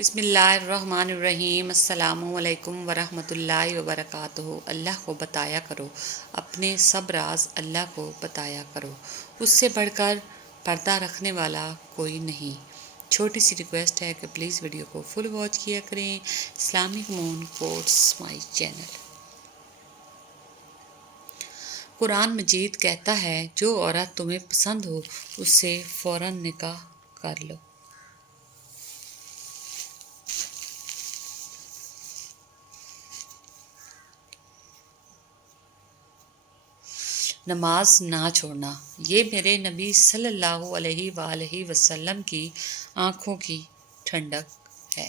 بسم اللہ الرحمن الرحیم۔ السلام علیکم ورحمۃ اللہ وبرکاتہ۔ اللہ کو بتایا کرو، اپنے سب راز اللہ کو بتایا کرو، اس سے بڑھ کر پردہ رکھنے والا کوئی نہیں۔ چھوٹی سی ریکویسٹ ہے کہ پلیز ویڈیو کو فل واچ کیا کریں۔ Islamic moon quotes my channel. قرآن مجید کہتا ہے جو عورت تمہیں پسند ہو اس سے فوراً نکاح کر لو۔ نماز نہ چھوڑنا، یہ میرے نبی صلی اللہ علیہ وآلہ وسلم کی آنکھوں کی ٹھنڈک ہے۔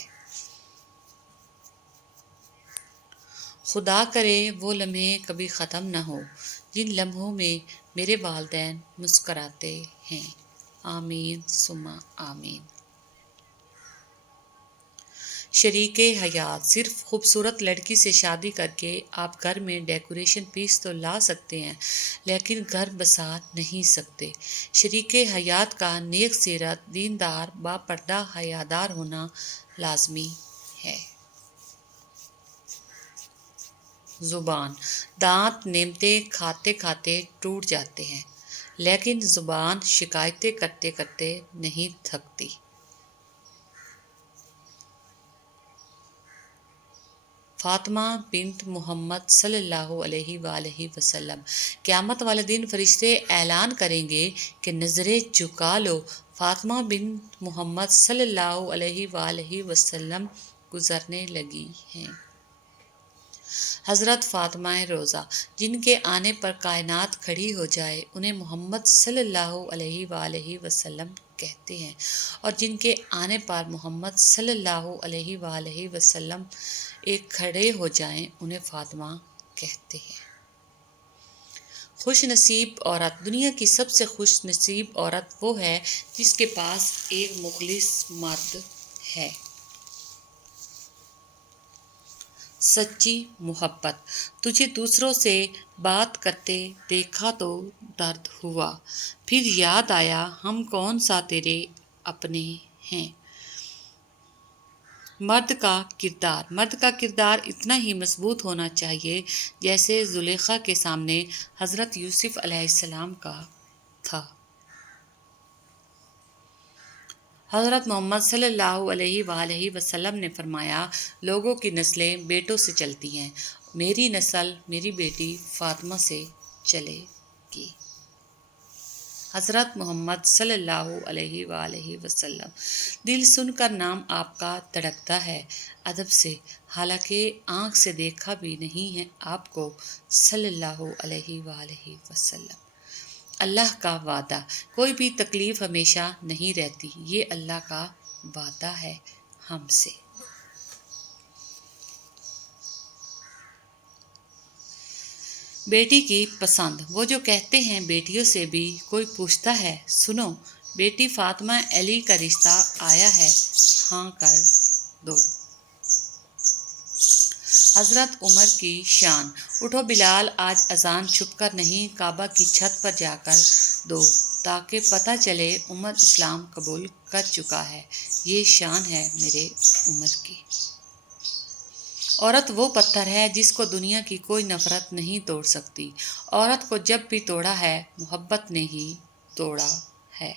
خدا کرے وہ لمحے کبھی ختم نہ ہو جن لمحوں میں میرے والدین مسکراتے ہیں۔ آمین ثم آمین۔ شریک حیات، صرف خوبصورت لڑکی سے شادی کر کے آپ گھر میں ڈیکوریشن پیس تو لا سکتے ہیں لیکن گھر بسا نہیں سکتے۔ شریک حیات کا نیک سیرت، دیندار، با پردہ حیادار ہونا لازمی ہے۔ زبان، دانت نعمتیں کھاتے کھاتے ٹوٹ جاتے ہیں لیکن زبان شکایتیں کرتے کرتے نہیں تھکتی۔ فاطمہ بنت محمد صلی اللہ علیہ وآلہ وسلم۔ قیامت والے دن فرشتے اعلان کریں گے کہ نظریں جھکا لو، فاطمہ بنت محمد صلی اللہ علیہ وآلہ وسلم گزرنے لگی ہیں۔ حضرت فاطمہ روزہ، جن کے آنے پر کائنات کھڑی ہو جائے انہیں محمد صلی اللہ علیہ وآلہ وسلم کہتے ہیں، اور جن کے آنے پر محمد صلی اللہ علیہ وآلہ وسلم ایک کھڑے ہو جائیں انہیں فاطمہ کہتے ہیں۔ خوش نصیب عورت، دنیا کی سب سے خوش نصیب عورت وہ ہے جس کے پاس ایک مخلص مرد ہے۔ سچی محبت، تجھے دوسروں سے بات کرتے دیکھا تو درد ہوا، پھر یاد آیا ہم کون سا تیرے اپنے ہیں۔ مرد کا کردار اتنا ہی مضبوط ہونا چاہیے جیسے زلیخا کے سامنے حضرت یوسف علیہ السلام کا تھا۔ حضرت محمد صلی اللہ علیہ وآلہ وسلم نے فرمایا، لوگوں کی نسلیں بیٹوں سے چلتی ہیں، میری نسل میری بیٹی فاطمہ سے چلے گی۔ حضرت محمد صلی اللہ علیہ وآلہ وسلم۔ دل سن کر نام آپ کا دھڑکتا ہے ادب سے، حالانکہ آنکھ سے دیکھا بھی نہیں ہے آپ کو، صلی اللہ علیہ وآلہ وسلم۔ اللہ کا وعدہ، کوئی بھی تکلیف ہمیشہ نہیں رہتی، یہ اللہ کا وعدہ ہے ہم سے۔ بیٹی کی پسند، وہ جو کہتے ہیں بیٹیوں سے بھی کوئی پوچھتا ہے، سنو بیٹی فاطمہ علی کا رشتہ آیا ہے، ہاں کر دو۔ حضرت عمر کی شان، اٹھو بلال آج اذان چھپ کر نہیں کعبہ کی چھت پر جا کر دو تاکہ پتہ چلے عمر اسلام قبول کر چکا ہے، یہ شان ہے میرے عمر کی۔ عورت وہ پتھر ہے جس کو دنیا کی کوئی نفرت نہیں توڑ سکتی، عورت کو جب بھی توڑا ہے محبت نے ہی توڑا ہے۔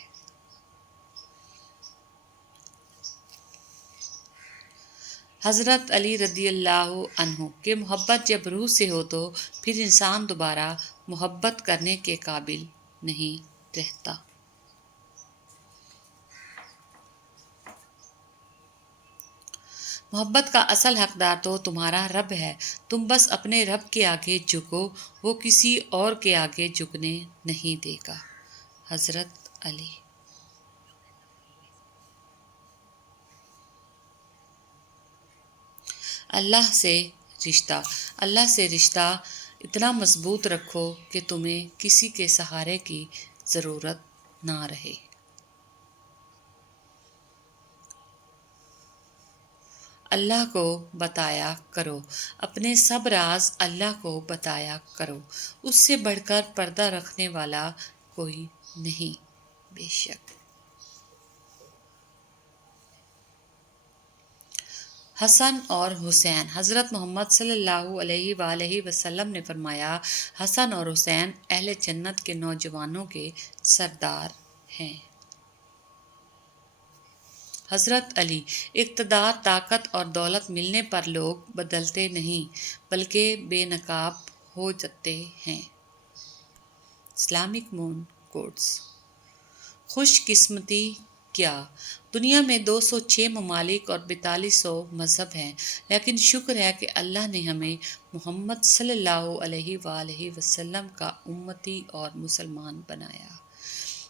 حضرت علی رضی اللہ عنہ کہ محبت جب روح سے ہو تو پھر انسان دوبارہ محبت کرنے کے قابل نہیں رہتا۔ محبت کا اصل حقدار تو تمہارا رب ہے، تم بس اپنے رب کے آگے جھکو، وہ کسی اور کے آگے جھکنے نہیں دے گا۔ حضرت علی۔ اللہ سے رشتہ اتنا مضبوط رکھو کہ تمہیں کسی کے سہارے کی ضرورت نہ رہے۔ اللہ کو بتایا کرو، اپنے سب راز اللہ کو بتایا کرو، اس سے بڑھ کر پردہ رکھنے والا کوئی نہیں، بے شک۔ حسن اور حسین، حضرت محمد صلی اللہ علیہ وآلہ وسلم نے فرمایا، حسن اور حسین اہل جنت کے نوجوانوں کے سردار ہیں۔ حضرت علی، اقتدار، طاقت اور دولت ملنے پر لوگ بدلتے نہیں بلکہ بے نقاب ہو جاتے ہیں۔ Islamic moon quotes. خوش قسمتی کیا! دنیا میں 206 ممالک اور 4200 مذہب ہیں، لیکن شکر ہے کہ اللہ نے ہمیں محمد صلی اللہ علیہ وآلہ وسلم کا امتی اور مسلمان بنایا۔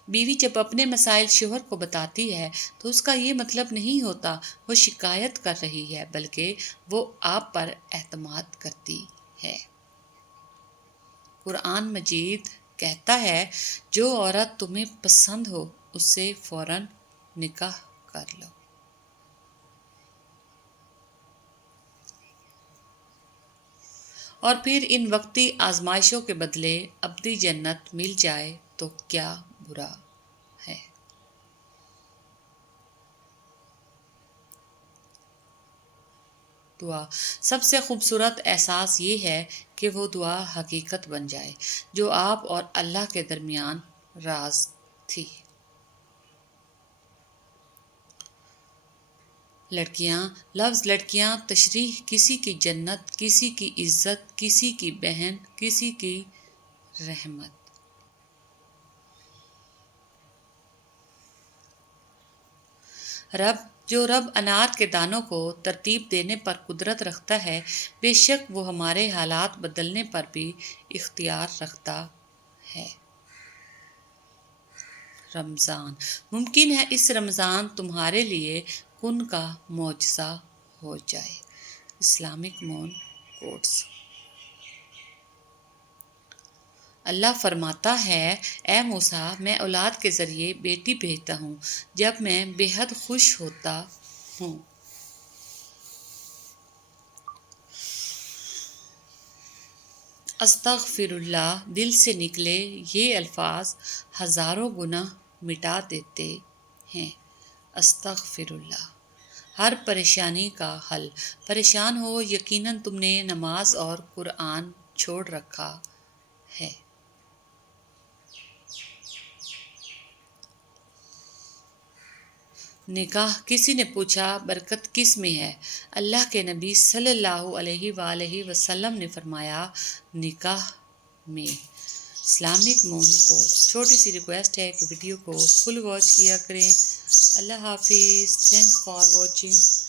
بیوی جب اپنے مسائل شوہر کو بتاتی ہے تو اس کا یہ مطلب نہیں ہوتا وہ شکایت کر رہی ہے، بلکہ وہ آپ پر اعتماد کرتی ہے۔ قرآن مجید کہتا ہے، جو عورت تمہیں پسند ہو اس سے فوراً نکاح کر لو۔ اور پھر ان وقتی آزمائشوں کے بدلے ابدی جنت مل جائے تو کیا برا ہے۔ دعا۔ سب سے خوبصورت احساس یہ ہے کہ وہ دعا حقیقت بن جائے جو آپ اور اللہ کے درمیان راز تھی۔ لڑکیاں، لفظ لڑکیاں تشریح کسی کی جنت، کسی کی عزت، کسی کی بہن، کسی کی رحمت۔ جو رب انار کے دانوں کو ترتیب دینے پر قدرت رکھتا ہے، بے شک وہ ہمارے حالات بدلنے پر بھی اختیار رکھتا ہے۔ رمضان۔ ممکن ہے اس رمضان تمہارے لیے کن کا معجزہ ہو جائے۔ Islamic moon quotes. اللہ فرماتا ہے، اے موسیٰ، میں اولاد کے ذریعے بیٹی بھیجتا ہوں جب میں بے حد خوش ہوتا ہوں۔ استغفر اللہ دل سے نکلے یہ الفاظ ہزاروں گناہ مٹا دیتے ہیں۔ استغفر اللہ۔ ہر پریشانی کا حل۔ پریشان ہو، یقیناً تم نے نماز اور قرآن چھوڑ رکھا ہے۔ نکاح۔ کسی نے پوچھا، برکت کس میں ہے؟ اللہ کے نبی صلی اللہ علیہ وآلہ وسلم نے فرمایا، نکاح میں۔ اسلامک مون کوٹ۔ چھوٹی سی ریکویسٹ ہے کہ ویڈیو کو فل واچ کیا کریں۔ اللہ حافظ۔ Thanks for watching.